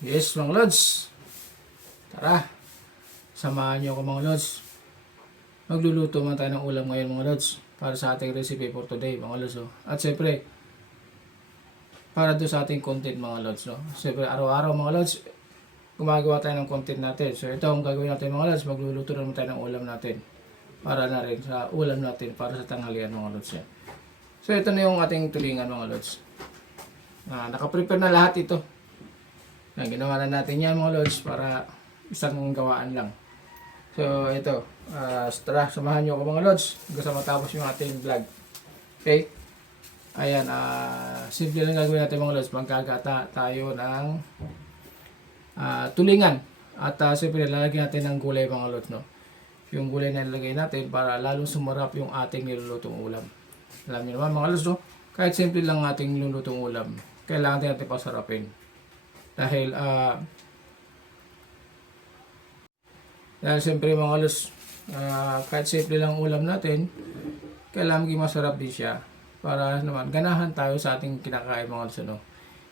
Yes, mga lods. Tara, samahan niyo ako mga lods. Magluluto man tayo ng ulam ngayon mga lods. Para sa ating recipe for today mga lods. At siyempre, para doon sa ating content mga lods. Siyempre, araw-araw mga lods, gumagawa tayo ng content natin. So ito ang gagawin natin mga lods. Magluluto naman tayo ng ulam natin. Para na rin sa ulam natin, para sa tanghalian mga lods. So ito na yung ating tulingan mga lods. Nakaprepare na lahat ito. Ginawa na natin yan mga lods para isang gawaan lang. So ito, tara, samahan nyo ako mga lods hanggang sa matapos yung ating vlog. Okay? Ayan, simple lang gagawin natin mga lods. Magkagata tayo ng tulingan. At siyempre lalagyan natin ng gulay mga lods. No? Yung gulay na nilagay natin para lalong sumarap yung ating nilulutong ulam. Alam niyo naman mga lods, no? Kahit simple lang ating nilulutong ulam, kailangan natin pasarapin. Dahil siyempre mga lods, kahit simple lang ulam natin, kailangan maging masarap din siya para naman ganahan tayo sa ating kinakain mga lods. Ano?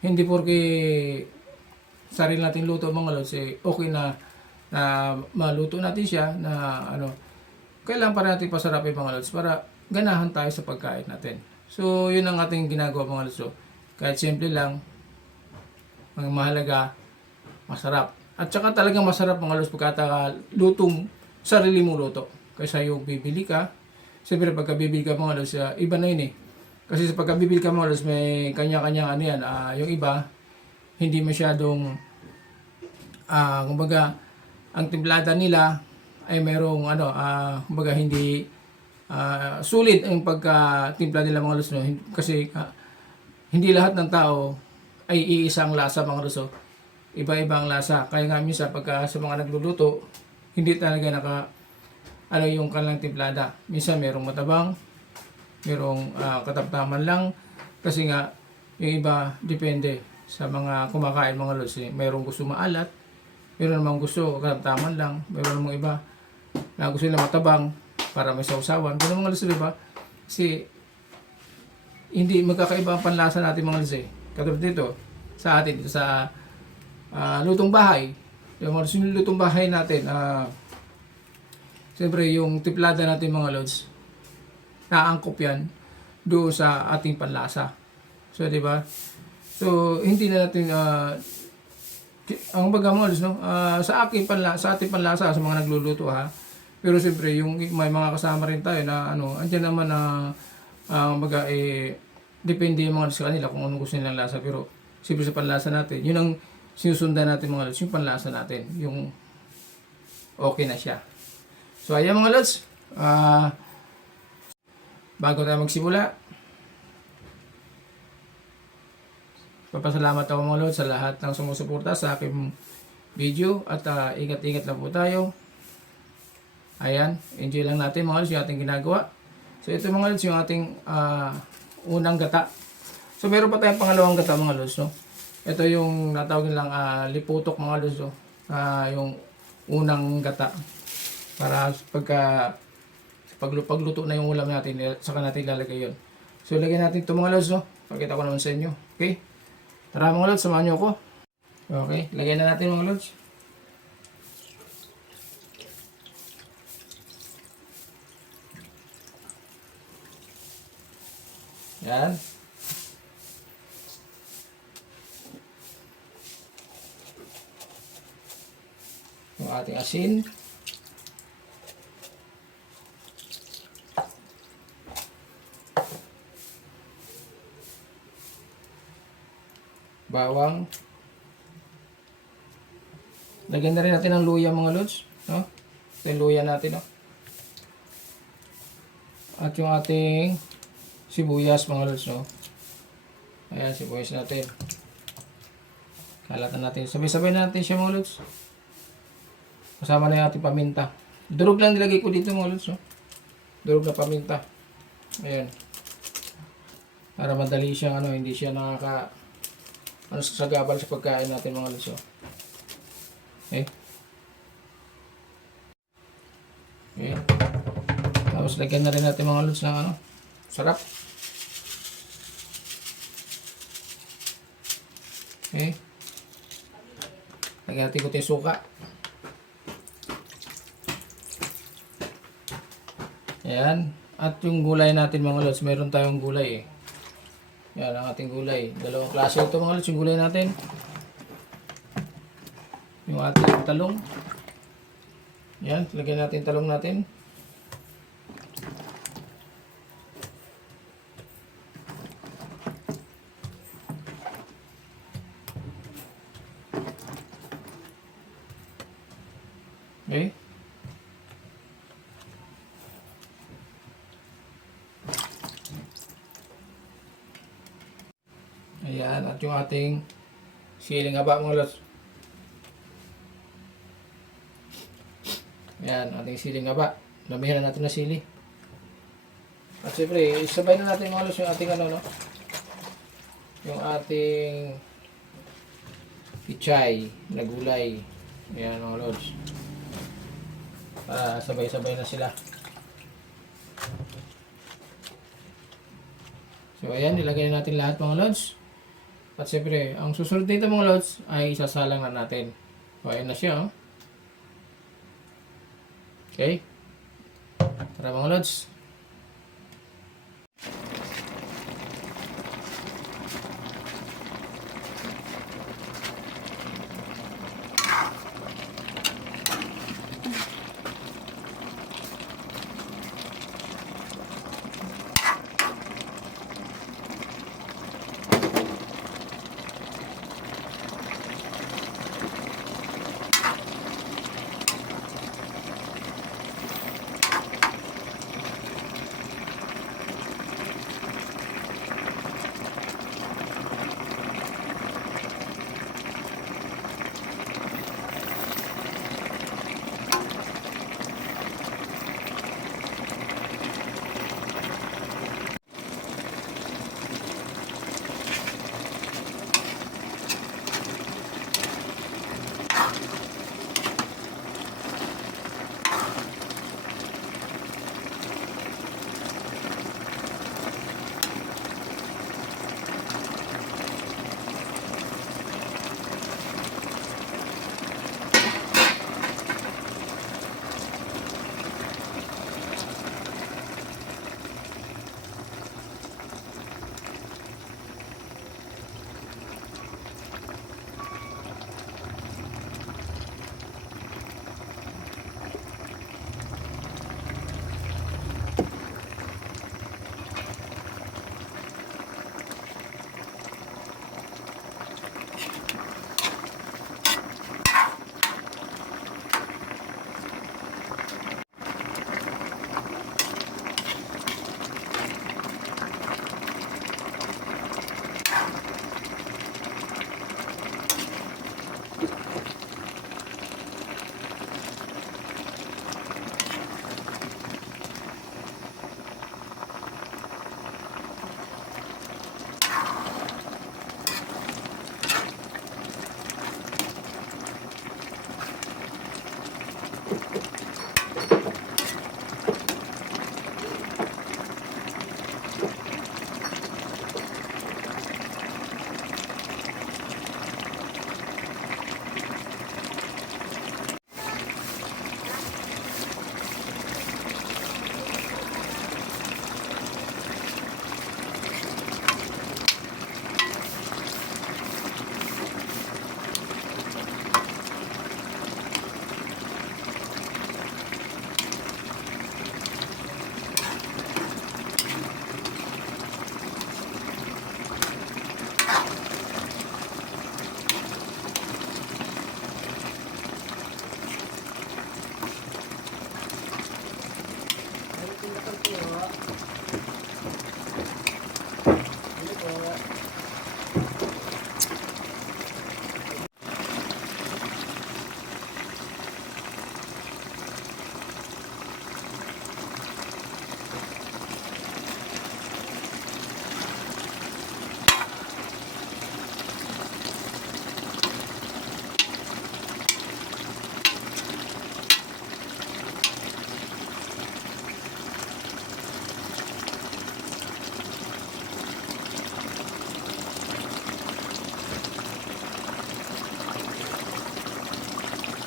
Hindi porke sarili natin luto mga lods, okay na maluto natin siya na kailangan pa natin pasarapin mga lods para ganahan tayo sa pagkain natin. So yun ang ating ginagawa mga lods. Kahit simple lang, ang mahalaga, masarap. At saka talagang masarap mga lods pagkata lutong sarili mong luto. Kaysa yung bibili ka, siyempre pagka bibili ka mga lods, iba na yun eh. Kasi sa pagka bibili ka mga lods, may kanya-kanya yung iba, hindi masyadong, kumbaga, ang timplada nila ay merong kumbaga hindi sulit ang pagka-timpla nila mga lods. No? Kasi hindi lahat ng tao ay iisang lasa mga lods. Iba-iba ang lasa. Kaya nga minsan pagka sa mga nagluluto, hindi talaga yung kanilang timplada. Minsan merong matabang, merong kataptaman lang. Kasi nga yung iba depende sa mga kumakain mga lods. Merong gusto maalat, meron namang gusto kataptaman lang, meron namang iba na gusto nila matabang para may sausawan. Ganun mga lods, diba? Kasi hindi magkakaiba ang panlasa natin mga lods. Katulad dito, sa atin, dito sa lutong bahay. Yung mga lutong bahay natin, siyempre yung tiplada natin mga lods, naangkop yan doon sa ating panlasa. So, di ba? So, hindi na natin, ang baga mga lods, no? Sa ating panlasa, sa mga nagluluto ha. Pero siyempre, yung may mga kasama rin tayo na andyan naman na, baga, depende yung mga lods sa kanila kung anong gusto nilang lasa. Pero, siyempre sa panlasa natin, yun ang sinusundan natin mga lods, yung panlasa natin, yung okay na siya. So ayan mga lods, bago tayo magsimula, papasalamat ako mga lods sa lahat ng sumusuporta sa aking video at ingat-ingat lang po tayo. Ayan, enjoy lang natin mga lods yung ating ginagawa. So ito mga lods yung ating unang gata. So meron pa tayong pangalawang gata mga lods, no? Ito yung natawag nilang liputok mga lods, yung unang gata. Para pagluto na yung ulam natin, saka natin ilalagay yun. So lagyan natin ito mga lods, no? Pakita ko naman sa inyo. Okay? Tara mga lods, samahan nyo ako. Okay, lagyan na natin mga lods. Yan. Yung ating asin. Bawang. Lagyan na rin natin ng luya mga lods, no? Ito yung luya natin, no? At yung ating sibuyas mga lods, no? Ayan, sibuyas natin. Kalatan natin. Sabay-sabay natin siya mga lods. Kasama na yung ating paminta. Durog lang nilagay ko dito mga lods, no? Durog na paminta. Ayan. Para madali siyang hindi siya sagabal sa pagkain natin mga lods. Okay. Okay. Tapos lagyan na rin natin mga lods ng sarap. Okay. Lagyan natin konting suka. Ayan. At yung gulay natin mga lods, meron tayong gulay eh. Yan ang ating gulay. Dalawang klase ito mga lods, yung gulay natin. Yung ating talong. Yan, lagyan natin talong natin. Okay. Ayan, at yung ating siling haba mga lods. Ayan, ating siling haba. Damihan na natin na sili. At siyempre, isabay na natin mga lods yung ating ano, no? Yung ating pichay na gulay. Ayan mga lods. Para sabay-sabay na sila. So ayan, ilagay natin lahat mga lods. At siyempre, ang susunod dito mga lods ay isasalang na natin. So ayan na siya. Oh. Okay. Tara mga lods.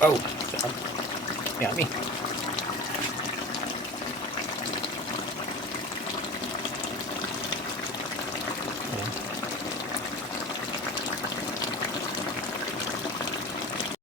Oh, sarap. Yummy.